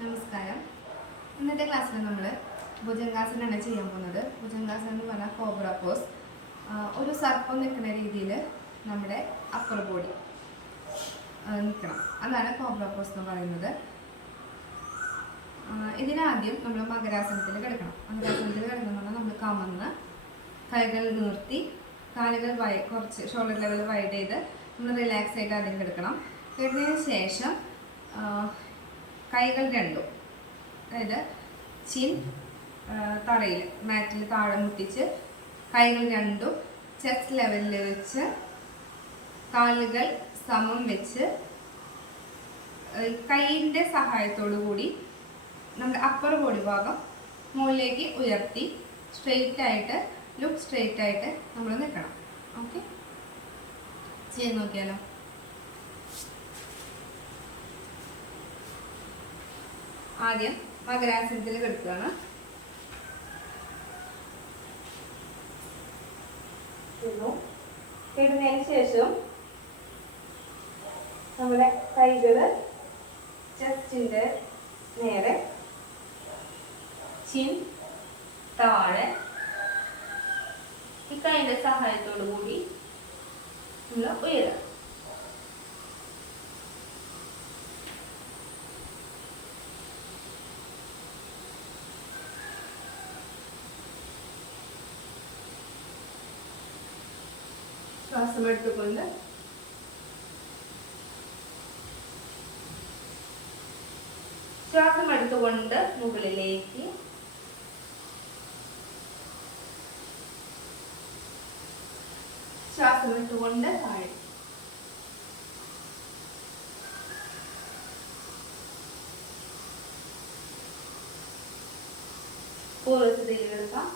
നമസ്കാരം. ഇന്നത്തെ ക്ലാസ്സിൽ നമ്മൾ ഭുജംഗാസനാണ് ചെയ്യാൻ പോകുന്നത്. ഭുജംഗാസനം എന്ന് പറഞ്ഞാൽ കോബ്ര പോസ്. ഒരു സർപ്പം നിൽക്കുന്ന രീതിയിൽ നമ്മുടെ അപ്പർ ബോഡി നിൽക്കണം. അതാണ് കോബ്ര പോസ് എന്ന് പറയുന്നത്. ഇതിനാദ്യം നമ്മൾ മകരാസനത്തിൽ കിടക്കണം. മകരാസനത്തിൽ കിടക്കണം നമ്മൾ കമന്ന് കൈകൾ നിർത്തി കാലുകൾ കുറച്ച് ഷോൾഡർ ലെവൽ വൈഡ് ചെയ്ത് നമ്മൾ റിലാക്സ് ആയിട്ട് ആദ്യം കിടക്കണം. കിടന്നതിന് ശേഷം കൈകൾ രണ്ടും, അതായത് ചിൻ തറയിൽ മാറ്റിൽ താഴെ മുട്ടിച്ച് കൈകൾ രണ്ടും ചെസ്റ്റ് ലെവലിൽ വെച്ച് കാലുകൾ സമം വെച്ച് കൈയിൻ്റെ സഹായത്തോടു കൂടി നമ്മുടെ അപ്പർ ബോഡി ഭാഗം മുകളിലേക്ക് ഉയർത്തി സ്ട്രെയിറ്റ് ആയിട്ട് നമ്മൾ നിൽക്കണം. ഓക്കെ, ചെയ്ത് നോക്കിയാലോ. ആദ്യം മകരാസനത്തിൽ കിടക്കുകയാണ്. കിടന്നതിന് ശേഷം നമ്മുടെ കൈകള് ചെസ്റ്റിന്റെ നേരെ, ചിൻ താഴെ, ഈ കൈന്റെ സഹായത്തോടു കൂടി നമ്മൾ ഉയരാം. ശ്വാസം എടുത്തുകൊണ്ട് മുകളിലേക്ക്, ശ്വാസം എടുത്തുകൊണ്ട് താഴെ. പൂർവ്വസ്ഥിതിയിൽ എടുക്കാം.